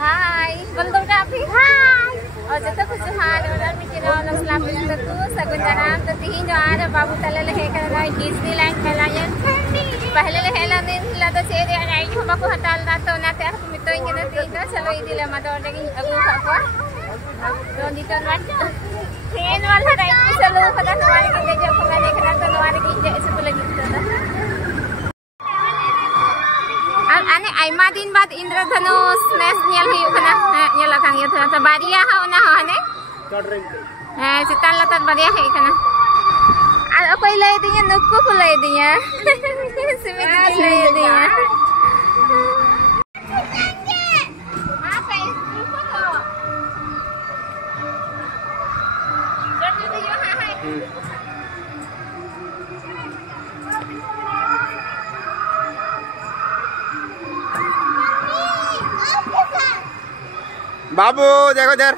Hai, belum tapi hai. Oh, jatuh kesuhan orang mikir orang selama itu sagun dalam tertihin जो आ रहा बाबू तले लगे कर रहा है डिज्नीलैंड खेलायन पहले लहेला दिन लदा चेरे राइड हम को हटाल दा तो ना ते हम तो इंगे ना तीन चलो ई दिले मत और लेकिन अगु खाको तो दितो ना ट्रेन वाला राइड चलो पता नवारे के ले जो पूरा देखना तो नवारे की जैसे तो लगी तो ane aima din बाद इंद्रधनुष नेस nyel hiu kana nyel akang ya ta baria ha ona ha ne citan latar baria he kana akoy lay dinya nukku ko lay dinya simit lay dinya बाबू देखो इधर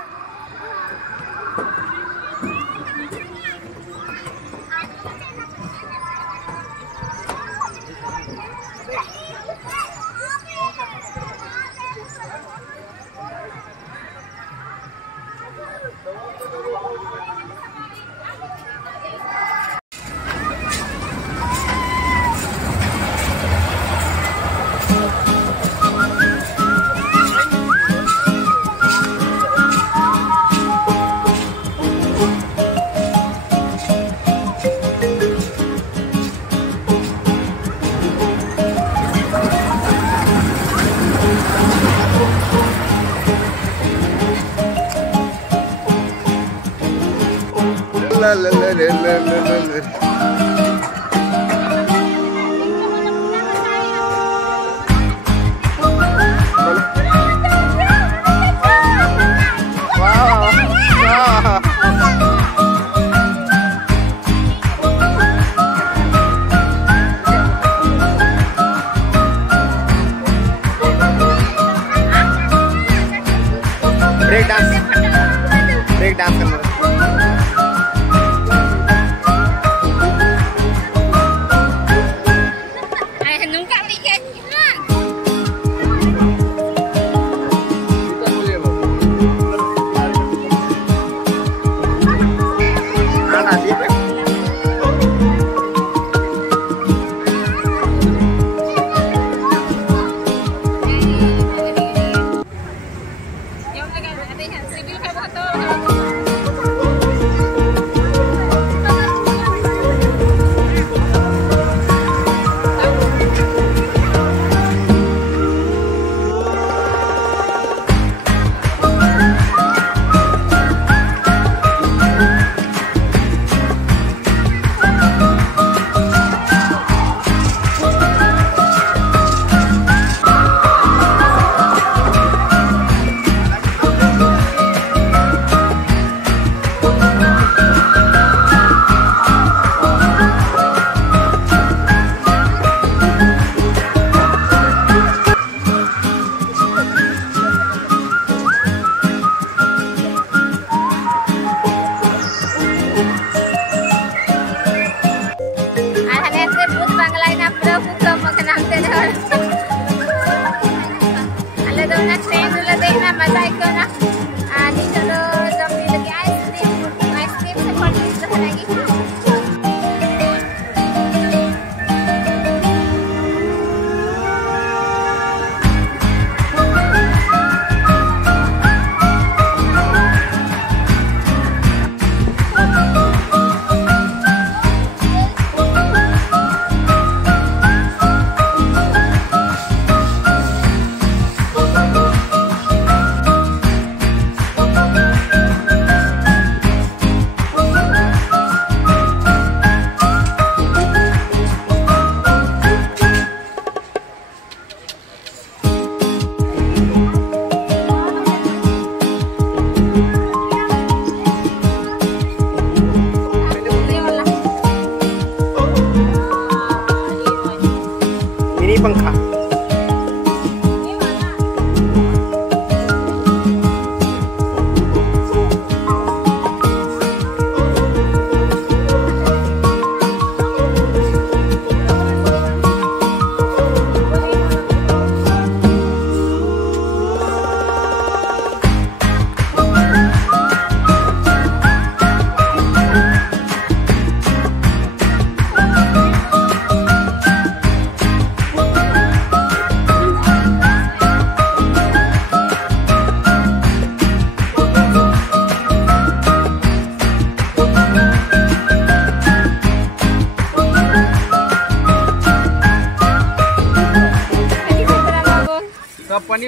ब्रेक डांस करना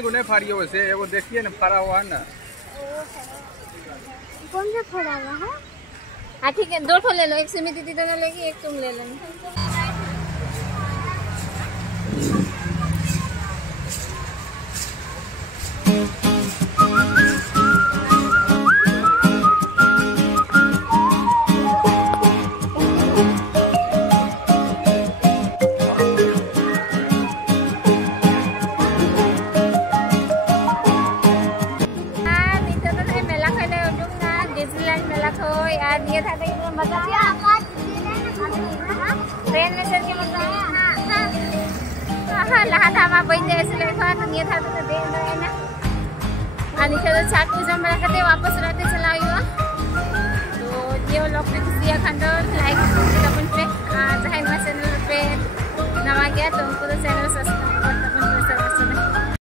को नहीं फाड़ी है वैसे, वो देखिए ना फरा हुआ है ना। कौन सा फरा हुआ है? हाँ ठीक है, 2 ठो ले लो, एक सुमी दीदी दोनों लेगी, एक तुम ले लो। dia tadi itu baca apa train में चल के मजा आया लहा था मा बन जाए इसलिए तो ये था तो दे रहे ना आणि चलो चाकू जम रखते वापस रहते चलाइयो तो ये लोग ने दिया खंडो लाइक कमेंट पे चाहे मेरे चैनल पे नवा गया तो उनको तो चैनल सब्सक्राइब